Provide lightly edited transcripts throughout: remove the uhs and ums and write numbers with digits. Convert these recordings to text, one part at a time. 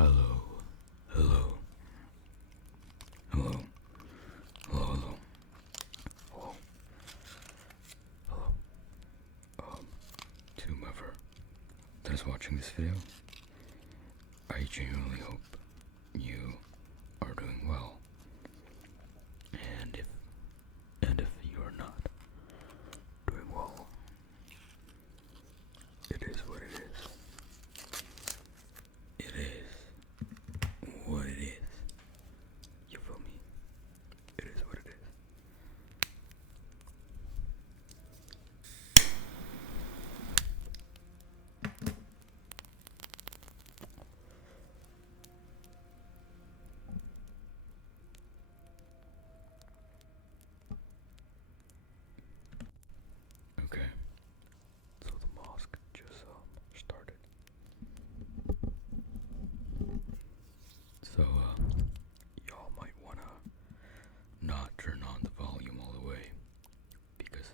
Hello, hello, hello, hello, hello, hello, hello. To whoever that is watching this video, I genuinely hope you are doing well. And if you are not doing well, it is what it is. It is what it is. You feel me? It is what it is. Okay, so the mosque just started. So y'all might wanna not turn on the volume all the way because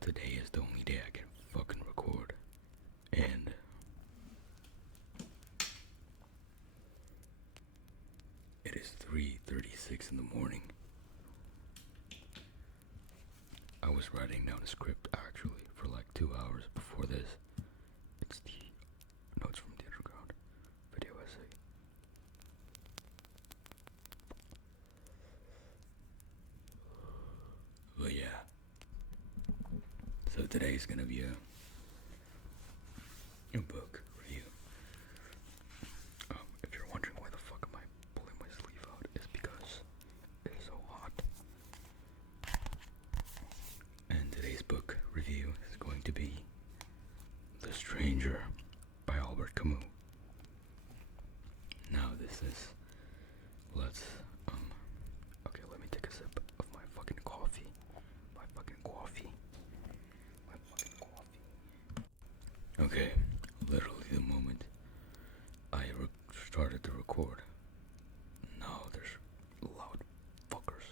today is the only day I can fucking record, and it is 3:36 in the morning. I was writing down a script actually for like 2 hours before this. It's the Notes from the Underground video essay. But yeah. So today's gonna be a book review. If you're wondering why the fuck am I pulling my sleeve out, it's because it's so hot. And today's book review is going to be The Stranger by Albert Camus. Now okay, let me take a sip of my fucking coffee. Okay, literally the moment I started to record, now there's loud fuckers.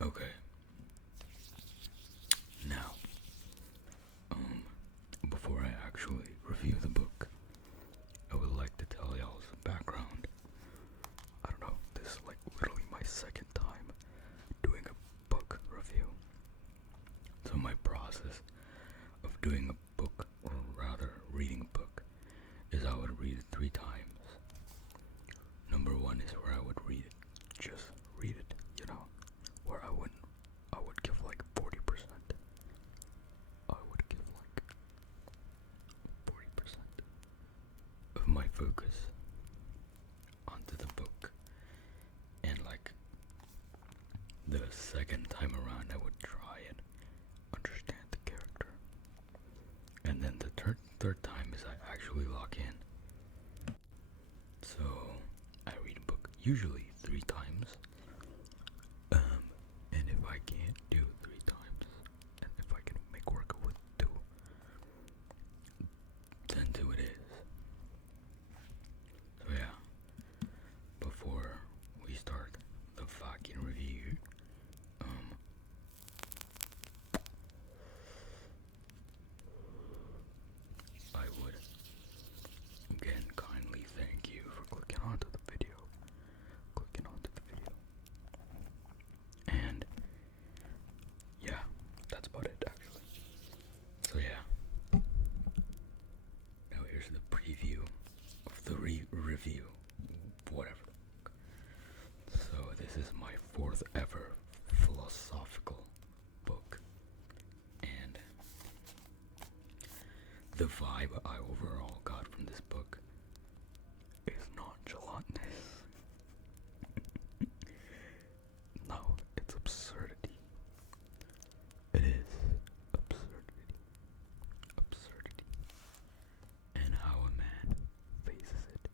Okay. Now, before I actually review the book, I would like to tell y'all some background. I don't know, this is like literally my second time doing a book review. So my process of doing a book, or rather reading a book, is I would read it 3 times. Number 1 is where I would read it, just read it, where I would give like 40%. I would give like 40% of my focus onto the book, and like the second time around I would try and understand the character, and then the third time is I actually lock in. So I read a book usually 3 times, and if I can't do 3 times, and if I can make work with 2, then 2 it is. So yeah, before we start the fucking review, I would again kindly thank you for clicking onto the video. And yeah, that's about it actually. So yeah, now here's the preview of the review, whatever. So this is my 4th ever philosophical book, and the vibe I overall got from this book is nonchalantness. No, it's absurdity. It is absurdity. And how a man faces it.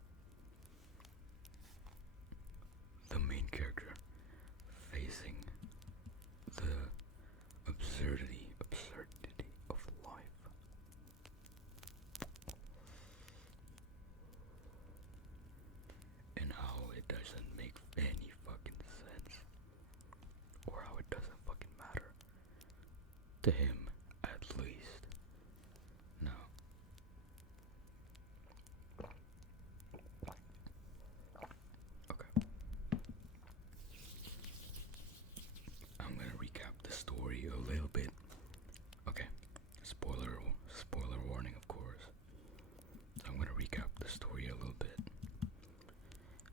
The main character facing the absurdity of life. to him at least. Now, okay. I'm gonna recap the story a little bit. Okay, spoiler warning, of course. I'm gonna recap the story a little bit,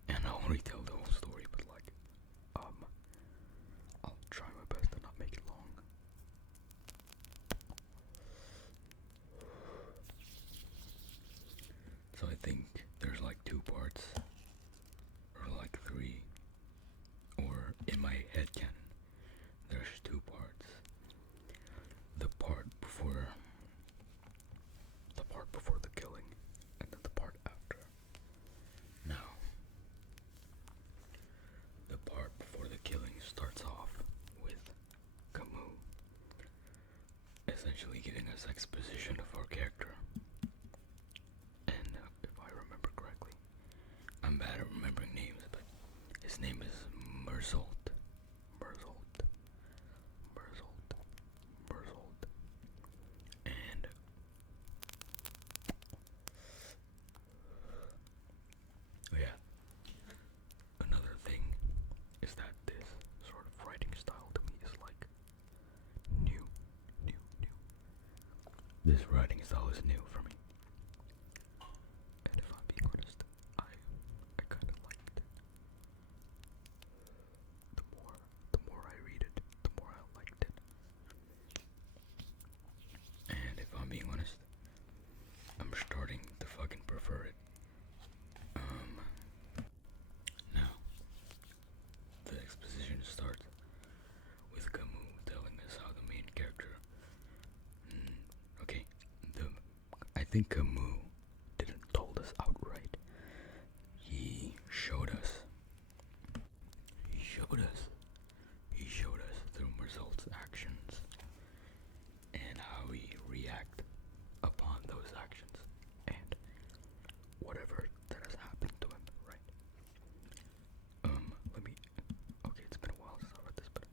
and I won't retell the whole story, but like, I'll try my best to not make it long. So I think there's like 2 parts, or like 3, or in my head canon, there's 2 parts. The part before the killing, and then the part after. Now, the part before the killing starts off with Camus essentially giving us exposition of our character. And if I remember correctly, I'm bad at remembering names, but his name is Merzolt. And yeah, another thing is that this sort of writing style to me is like new. This writing style is new for me. And if I'm being honest, I kind of liked it. The more I read it, the more I liked it. And if I'm being honest, I'm starting to fucking prefer it. Now, the exposition starts with Camus telling us how the main character. Okay, I think Camus didn't told us outright. He showed us. He showed us through Merzalt's actions and how he react upon those actions and whatever that has happened to him, right? Okay, it's been a while since I read this, but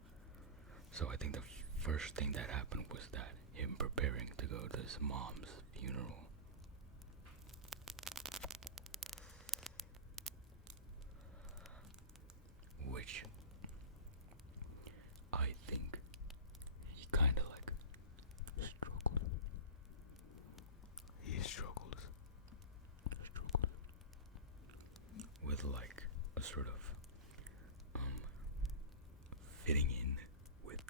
so I think the first thing that happened was that him preparing to go to his mom's funeral. Which I think he kind of like struggled. He struggled with like a sort of fitting in with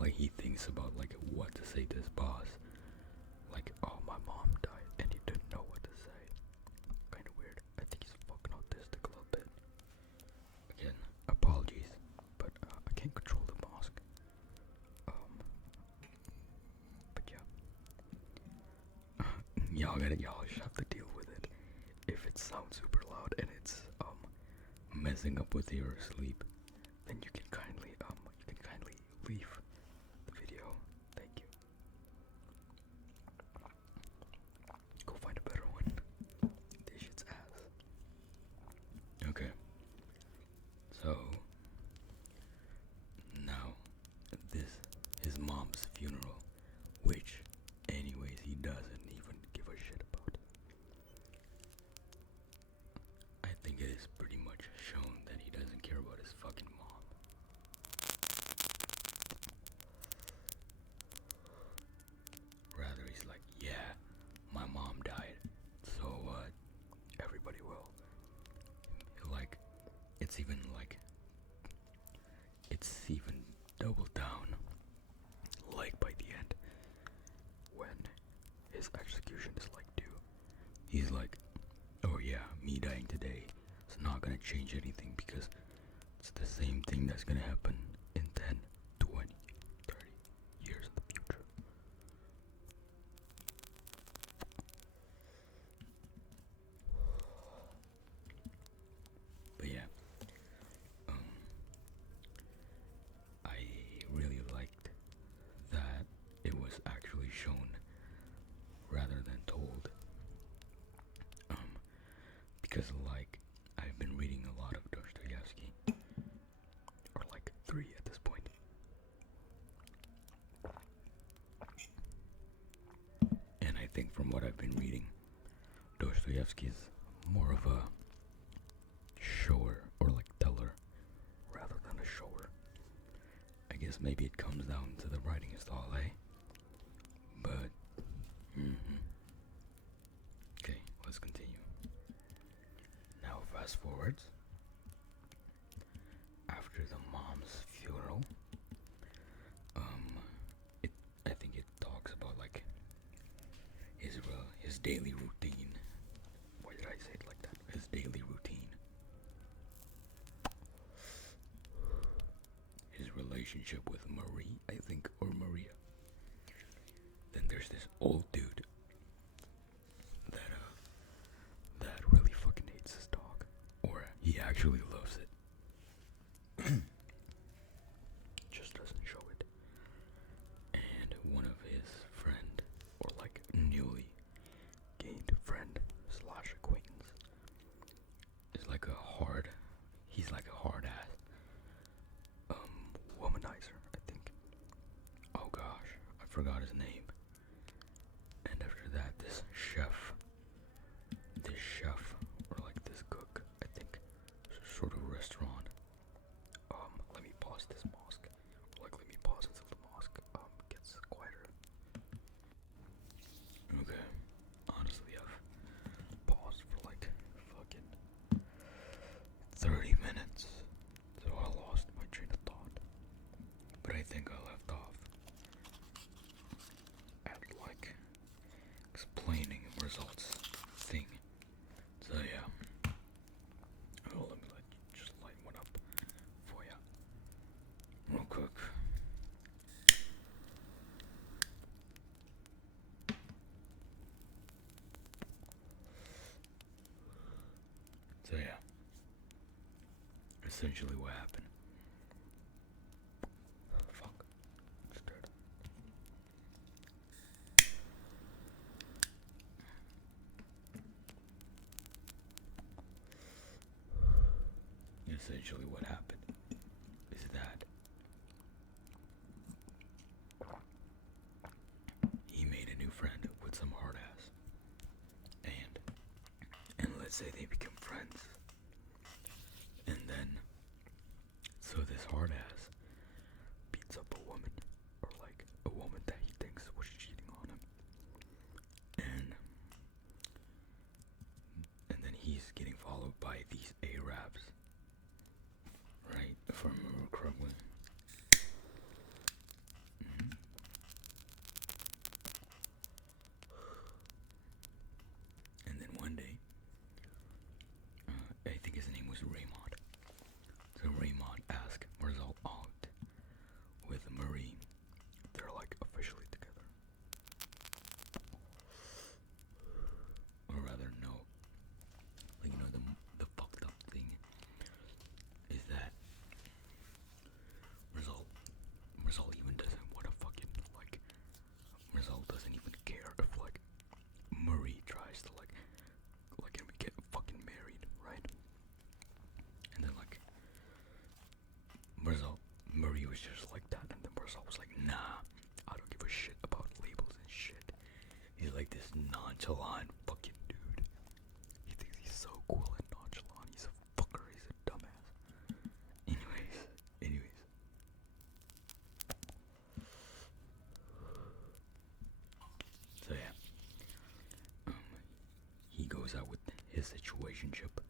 like he thinks about like what to say to his boss. Like, oh, my mom died and he didn't know what to say. Kind of weird. I think he's fucking autistic a little bit. Again, apologies, but I can't control the mask. But yeah. Y'all just have to deal with it. If it sounds super loud and it's messing up with your sleep, then you can kindly leave the video. Thank you. Go find a better one. This shit's ass. Okay. So now his mom's funeral, which anyways he doesn't even give a shit about. I think it is pretty much shown that he doesn't care about his fucking mom. Rather, he's like, yeah, my mom died, so everybody will. Like, it's even doubled down. Like by the end, when his execution is like due, he's like, oh yeah, me dying today is not gonna change anything because it's the same thing that's gonna happen in 10, 20, 30 years in the future. But yeah, I really liked that it was actually shown rather than told. Because like I've been reading a lot of Dostoevsky, or like 3 think from what I've been reading, Dostoevsky is more of a shower or like teller rather than a shower. I guess maybe it comes down to the writing style, eh? But, okay, let's continue. Now, fast forwards. After the mom's funeral, I think it talks about like his daily routine. Why did I say it like that? His daily routine. His relationship with Marie, I think, or Maria. Then there's this old dude that really fucking hates his dog, or he actually loves it. Just doesn't show it. And one of his friend, or like newly gained friend slash acquaintance, is like he's like a hard ass womanizer, I think. Oh gosh, I forgot his name. And after that, this chef, or like this cook, I think, sort of restaurant. Let me pause this mosque. Like, let me pause until the mosque gets quieter. Okay, honestly, I've paused for like fucking 30 minutes, so I lost my train of thought. But I think I left off at like explaining results thing. So yeah. Oh, let me just light one up for ya real quick. So yeah, essentially what happened. Fuck. Stirred. Essentially what happened is that he made a new friend with some hard ass. And let's say they become friends. And then so this hard ass beats up a woman, or like a woman that he thinks was cheating on him. And then he's getting followed by these Arabs. Right? If I remember correctly. And then one day, I think his name was Raymond. So Raymond asked Marzal out with Marie. They're like officially together. Or rather, no. Like, you know, the fucked up thing is that Marzal even doesn't want to fucking, like, Marzal doesn't even care if, like, Marie tries to, like get fucking married, right? And then, like, Marie was just like that, and then Marzal was like, nah, I don't give a shit about labels and shit. He's like this nonchalant fucking dude. He thinks he's so cool and nonchalant. He's a fucker. He's a dumbass. Anyways. So yeah, he goes out with his situationship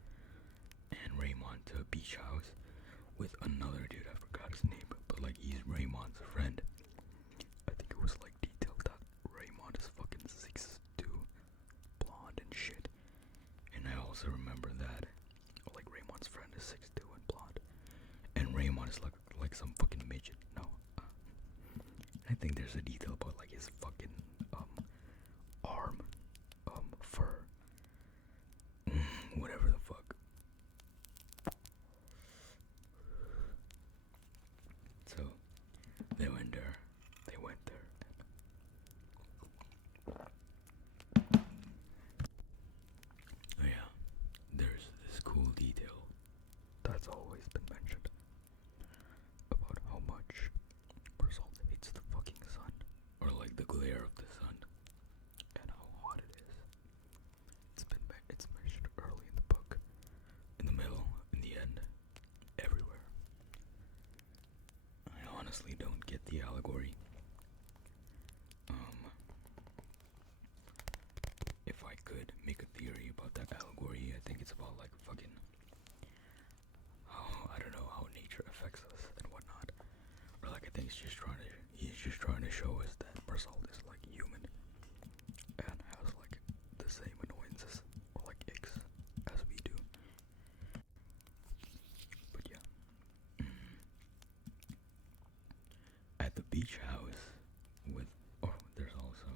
and Raymond to a beach house with another dude. I forgot his name, but like he's Raymond's friend. I think it was like detailed that Raymond is fucking 6'2", blonde and shit. And I also remember that like Raymond's friend is 6'2" and blonde, and Raymond is like some fucking midget. No, I think there's a detail about like his fucking arm fur, whatever the fuck. So they went there. Oh yeah, there's this cool detail that's always been mentioned about how much Marzal hates the fucking sun, or like the glare of honestly don't get the allegory. If I could make a theory about that allegory, I think it's about like fucking how, I don't know, how nature affects us and whatnot. Or like I think he's just trying to show us that Mersault is like human and has like the same annoyances or like icks as we do. But yeah. At the beach house with, oh, there's also,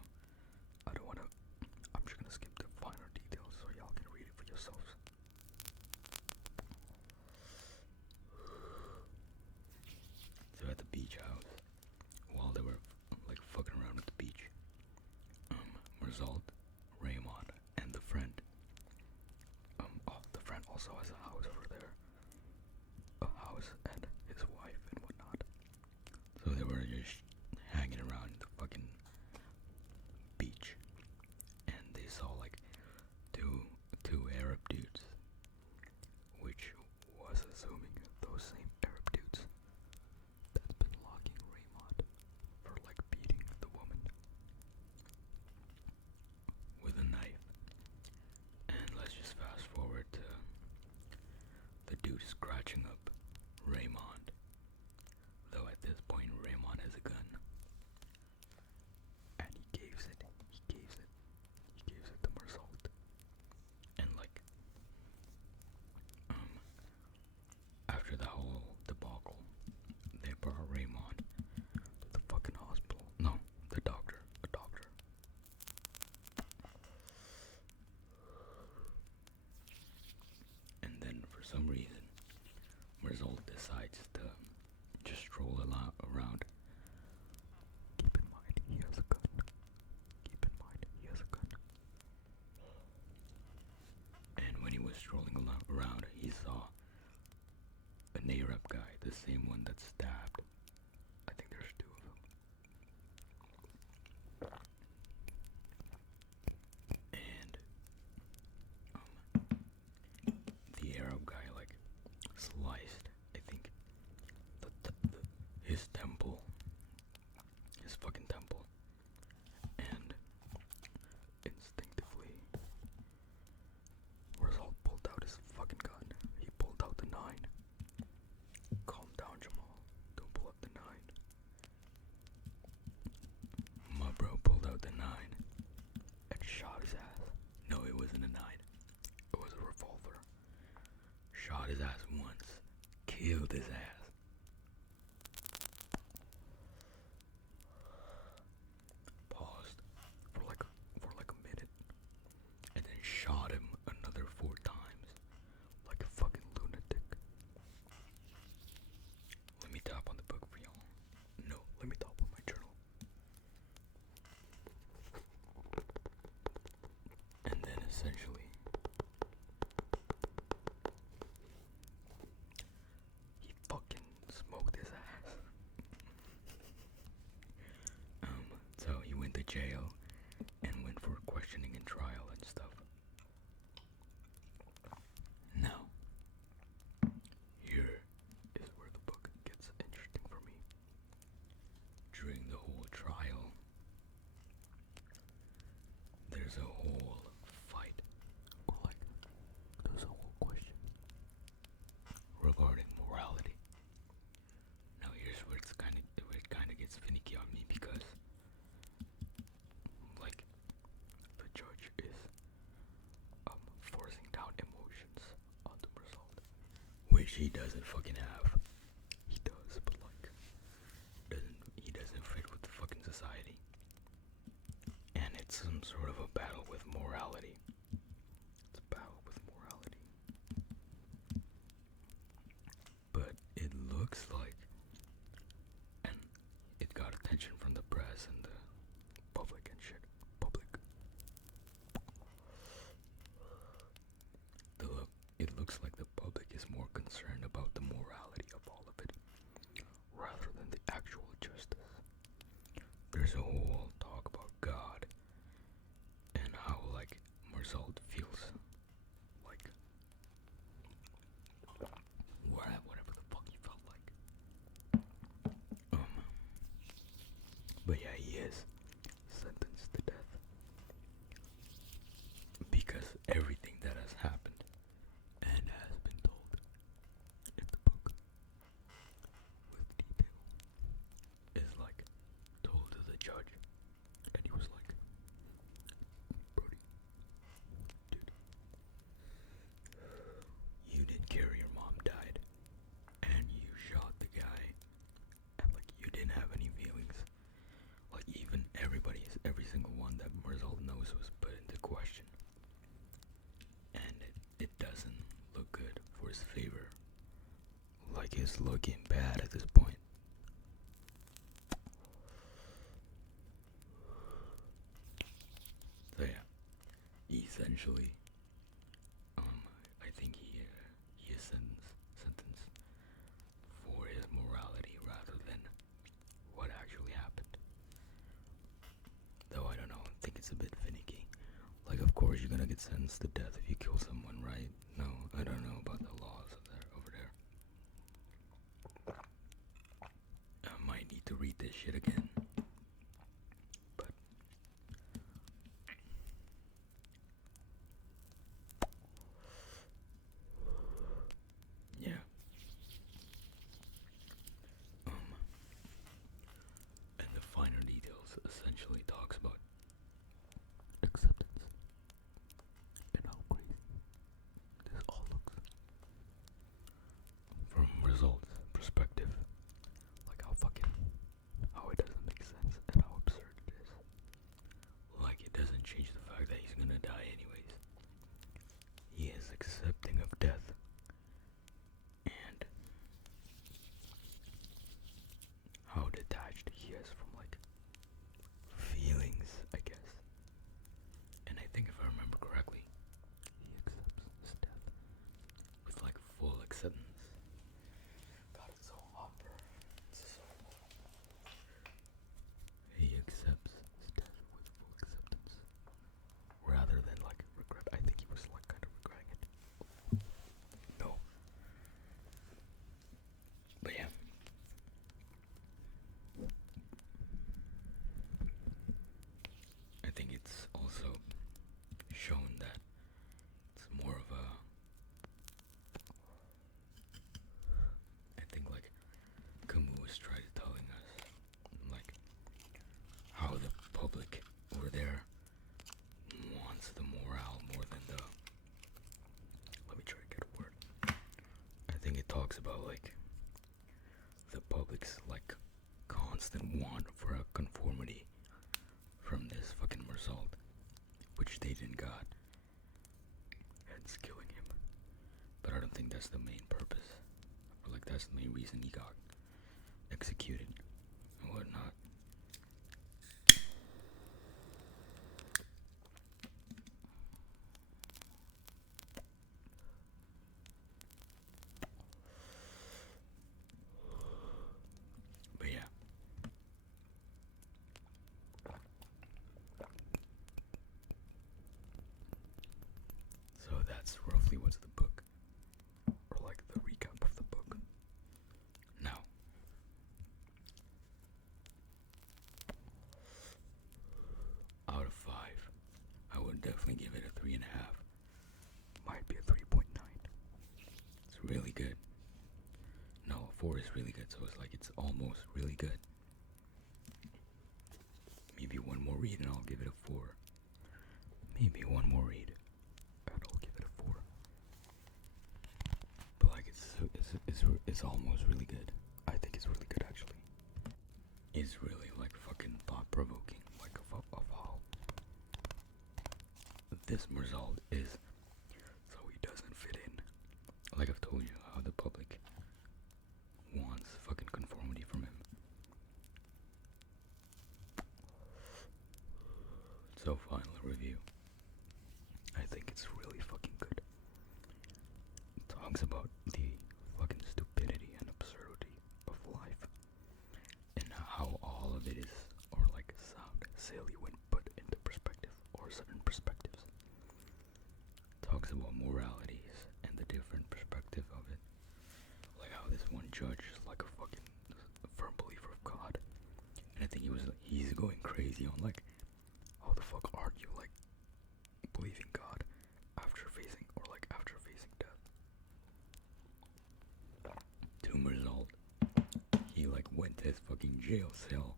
I don't wanna, I'm just gonna skip the finer details so y'all can read it for yourselves. So at the beach house, while they were like fucking around at the beach, Mersault, Raymond, and the friend, the friend also has a house over there, a house and his wife and whatnot. So they were just hanging around the fucking beach, and they saw like two Arab dudes, which was assuming those same Arab dudes that's been locking Raymond for like beating the woman with a knife. And let's just fast forward to the dude scratching up Raymond, though at this point Raymond has a gun, and he gives it to Mersault. And like after the whole debacle, they brought Raymond to the fucking hospital. No, a doctor. And then for some reason, Mersault decides to just stroll around. Keep in mind, he has a gun. And when he was strolling around, he saw an Arab guy, the same one that stabbed. I think there's two of them. And the Arab guy like sliced, I think, his temple, his fucking temple, and instinctively, Mersault pulled out his fucking gun. He pulled out the 9. Calm down, Jamal. Don't pull up the 9. My bro pulled out the 9 and shot his ass. No, it wasn't a 9. It was a revolver. Shot his ass once. Killed his ass. Paused for like a minute, and then shot him another 4 times, like a fucking lunatic. Let me tap on the book for y'all. No, let me tap on my journal. And then essentially, he fucking smoked his ass. So he went to jail and went for questioning and trial and stuff. Now, here is where the book gets interesting for me. During the whole trial, there's a whole fight, or like, there's a whole question regarding morality. Now here's where it kind of gets finicky on me, because like the judge is forcing down emotions onto Mersault, which he doesn't fucking have. He does, but like he doesn't fit with the fucking society. And it's some sort of a battle with morality. It's a battle with morality. But it looks like, and it got attention from the press and the public and shit. It looks like the public is more concerned about the morality of all of it, rather than the actual justice. There's a whole talk about God and how like Mersault feels like whatever the fuck he felt like. Thanos was put into question, and it doesn't look good for his favor. Like he's looking bad at this point. So yeah, essentially, I think he is sentenced for his morality rather than what actually happened. Though I don't know, I think it's a bit finicky. Like, of course you're gonna get sentenced to death if you kill someone, right? No, I don't know about the laws over there. I might need to read this shit again. But yeah. And the finer details essentially talks about acceptance and how crazy this all looks from results perspective. Like how it doesn't make sense and how absurd it is. Like it doesn't change the fact that he's gonna die anyways. He is accepting of death. And how detached he is from like feelings, I guess. And I think if I remember correctly, he accepts his death with like full acceptance. God, it's so hot, bro. It's so hot. He accepts his death with full acceptance rather than like regret. I think he was like kind of regretting it. No. But yeah. I think it's also shown that it's more of a, I think like Camus tried telling us like how the public over there wants the morale more than the, let me try to get a word. I think it talks about like the public's like constant want for a conformity from this fucking result, which they didn't got, hence killing him. But I don't think that's the main purpose. Or like that's the main reason he got executed and whatnot. But yeah. So that's roughly what's the book, or like the recap of the book. Now, out of 5, I would definitely give it a 3.5. Might be a 3.9. It's really good. No, 4 is really good, so it's like it's almost really good. Maybe one more read and I'll give it a 4. Maybe one more read and I'll give it a 4. But like it's almost really good. I think it's really good actually. It's really like fucking thought provoking, like of how this result is, so he doesn't fit in. Like I've told you, how the public wants fucking conformity from him. So final review. I think it's really fucking good. It talks about the fucking stupidity and absurdity of life, and how all of it is, or like sound silly when put into perspective, or certain perspectives. It talks about moralities and the different perspective of it. Like how this one judge is like a fucking firm believer of God, and I think he's going crazy on like, how the fuck aren't you like believing God after facing death? To result, he like went to his fucking jail cell,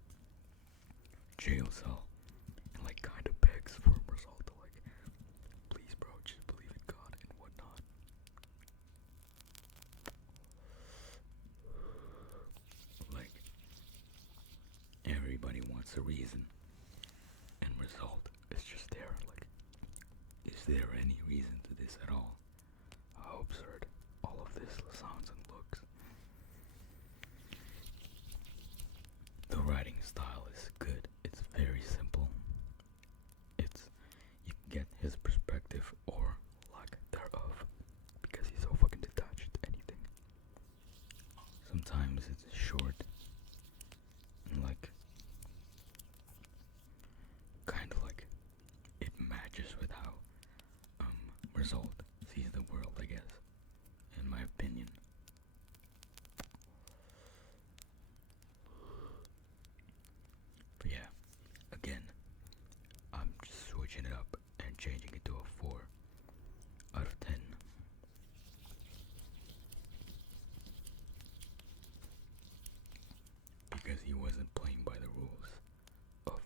and like kind of begs for a result to like, please bro, just believe in God and whatnot. Like, everybody wants a reason, and result is it's just there. Like, is there any reason to this at all? How absurd all of this sounds and looks. The writing style is good. It's very simple. It's you can get his perspective or lack thereof because he's so fucking detached to anything. Sometimes it's short and like kind of like it matches with how Result sees the world, I guess, in my opinion. But yeah, again, I'm just switching it up and changing it to a 4 out of 10. Because he wasn't playing by the rules of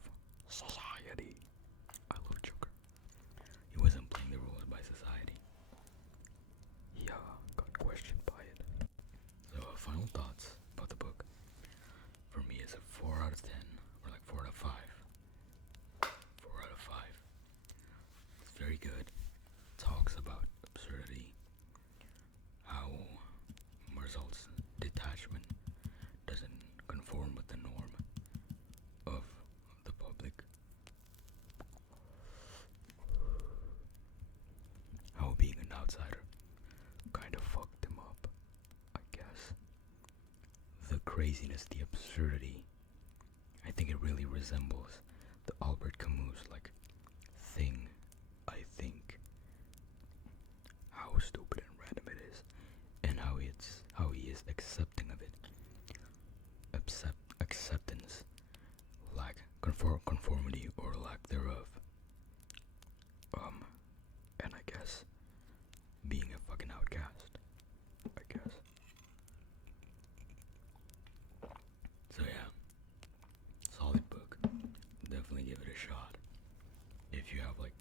society. I love Joker. He wasn't playing the rules by society. He got questioned by it. So final thoughts about the book. For me it's a 4 out of 10, or like 4 out of 5. 4 out of 5. It's very good. Talks about absurdity, how Marzal's detachment doesn't conform with the norm of the public, how being an outsider kind of fucked him up, I guess. The craziness, the absurdity, I think it really resembles the Albert Camus like thing. I think how stupid and random it is, and how he is accepting of it. Acceptance, lack conformity or lack thereof. And I guess being a fucking outcast, I guess. So yeah, solid book. Definitely give it a shot. If you have like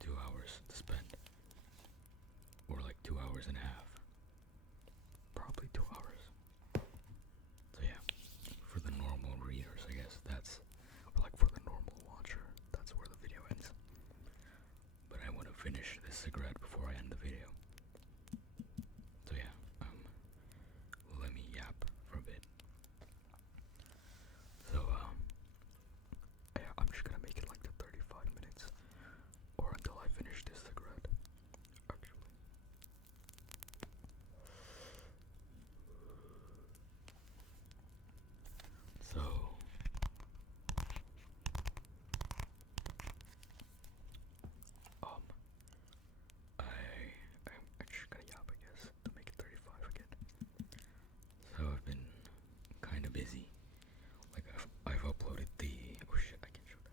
2 hours to spend, or like 2 hours and a half, probably 2 hours. So yeah, for the normal readers, I guess that's, or like for the normal watcher, that's where the video ends. But I want to finish this cigarette before I end the video. So yeah, let me yap for a bit. So yeah, I'm just gonna make it like the 35 minutes, or until I finish this cigarette, actually. So I'm actually gonna yap, I guess, to make it 35 again. So I've been kind of busy. Like I've uploaded the, oh shit, I can't show that.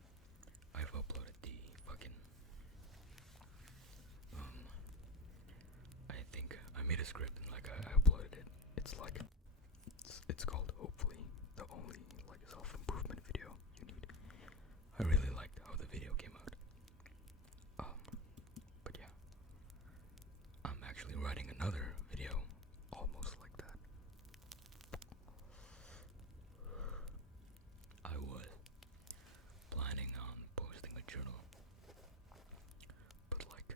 I've uploaded the fucking, I think I made a script and like I uploaded it. It's like, it's called Hopefully, the only like self-improvement video you need. I really liked how the video came out. But yeah, I'm actually writing another video almost like that. I was planning on posting a journal, but like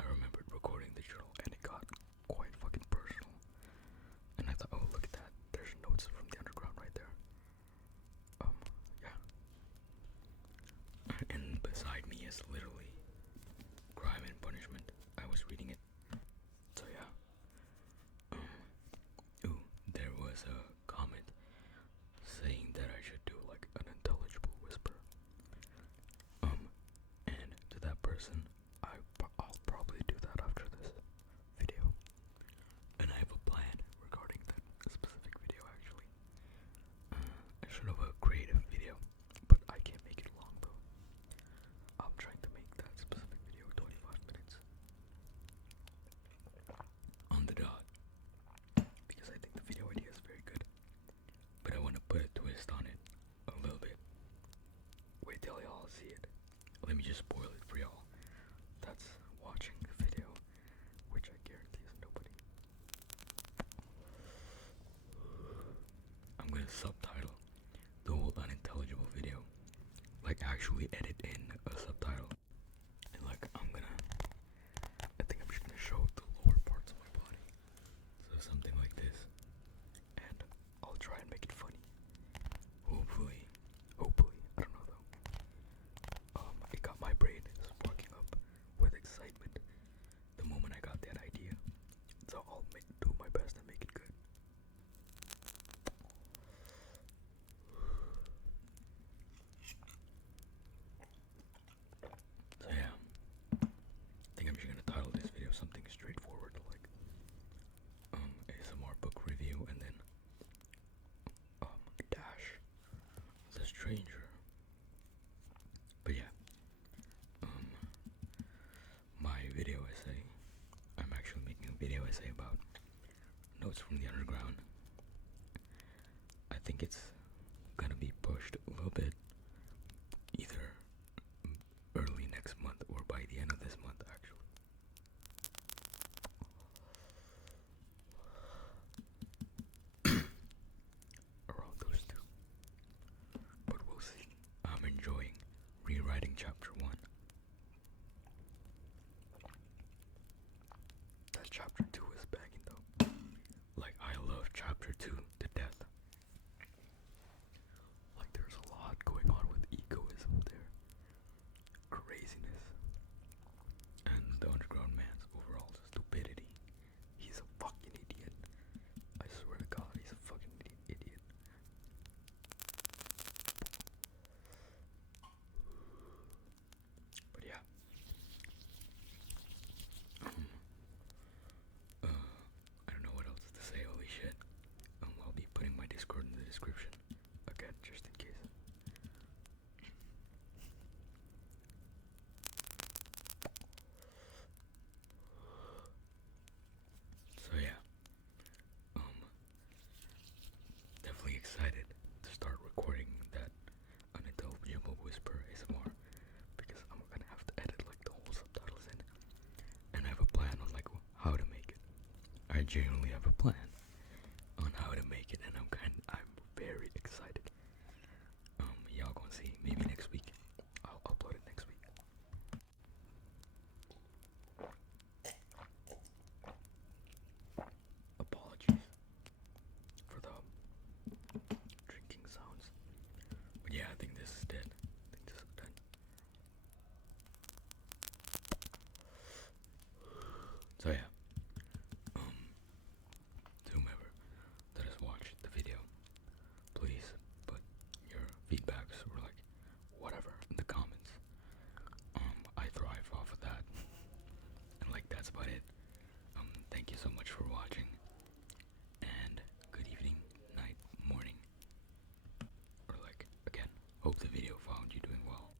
I remembered recording the journal and it got quite fucking personal. And I thought, oh look at that, there's notes from the underground right there. Yeah. And beside me is literally Crime and Punishment. I was reading it. So yeah. Ooh, there was a comment saying that I should do like an intelligible whisper. And to that person, I'll probably do that after this video. And I have a plan regarding that specific video actually. I should have a creative video, but I can't make it long though. I'm trying to make that specific video 25 minutes. On the dot. Because I think the video idea is very good. But I want to put a twist on it a little bit. Wait till y'all see it. Let me just spoil it for y'all that's watching the video, which I guarantee is nobody. I'm gonna subtitle the whole unintelligible video. Like actually edit in a subtitle stranger. But yeah, my video essay, I'm actually making a video essay about Notes from the Underground. I think it's gonna be pushed a little bit, either early next month or by the end of this month, actually. Around those two. But we'll see. I'm enjoying rewriting chapter 1. That chapter 2 is banging though. Like, I love chapter 2 to death. Like, there's a lot going on with egoism there. Craziness. And the underground man's overall stupidity. He's a fucking idiot. I swear to God, he's a fucking idiot. But yeah. I don't know what else to say, holy shit. I'll be putting my Discord in the description. Again, just in case. So yeah. Definitely excited to start recording that unintelligible whisper ASMR, because I'm gonna have to edit like the whole subtitles in, and I have a plan on like how to make it. I genuinely have a plan on how to make it, and I'm very excited. Y'all gonna see maybe next week. I'll upload it next week. Apologies for the drinking sounds. But yeah, I think this is dead. I think this is done. So yeah, to whomever that has watched the video, please put your feedbacks or like whatever in the comments. I thrive off of that, and like that's about it. Thank you so much for watching, and good evening, night, morning, or like again, hope the video found you doing well.